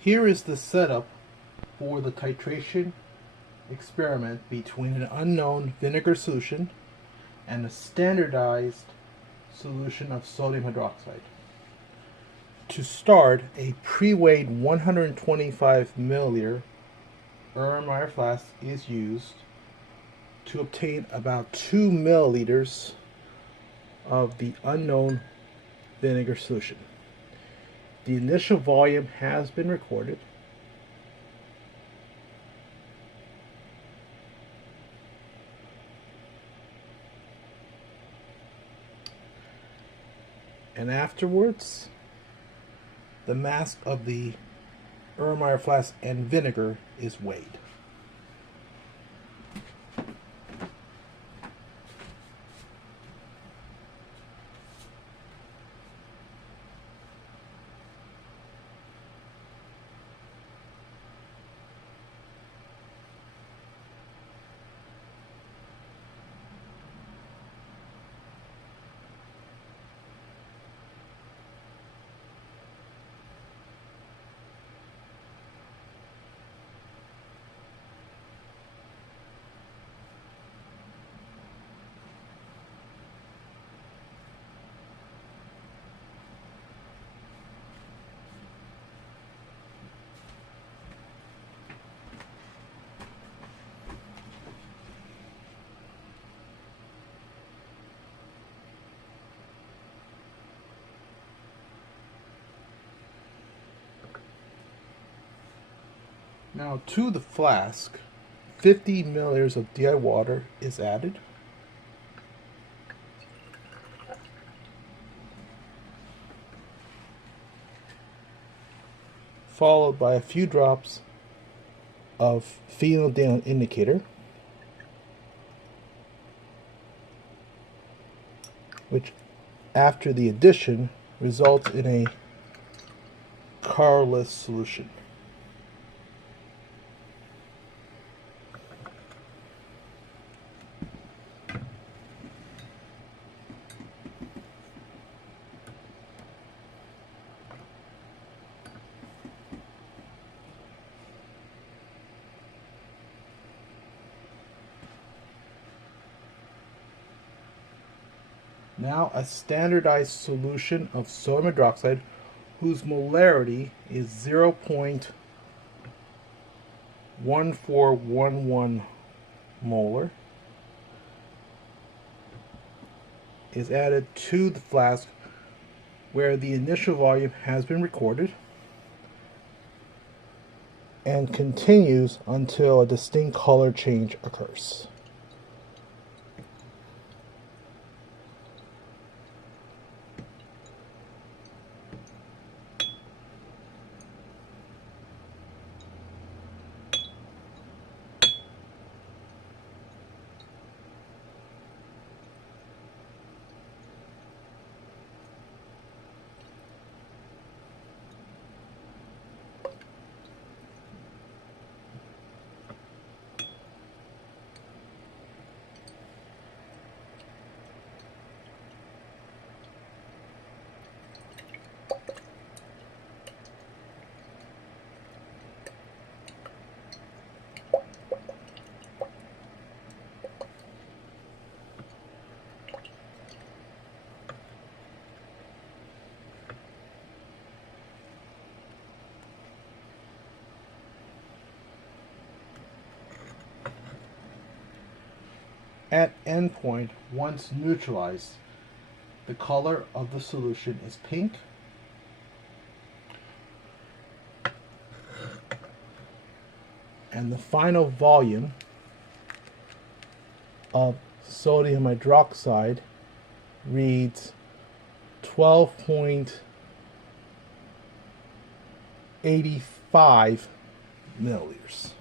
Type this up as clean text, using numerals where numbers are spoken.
Here is the setup for the titration experiment between an unknown vinegar solution and a standardized solution of sodium hydroxide. To start, a pre-weighed 125 milliliter Erlenmeyer flask is used to obtain about 2 milliliters of the unknown vinegar solution. The initial volume has been recorded. And afterwards, the mass of the Erlenmeyer flask and vinegar is weighed. Now to the flask, 50 milliliters of DI water is added. Followed by a few drops of phenolphthalein indicator, which after the addition results in a colorless solution. Now a standardized solution of sodium hydroxide whose molarity is 0.1411 molar is added to the flask where the initial volume has been recorded and continues until a distinct color change occurs. At endpoint, once neutralized, the color of the solution is pink, and the final volume of sodium hydroxide reads 12.85 milliliters.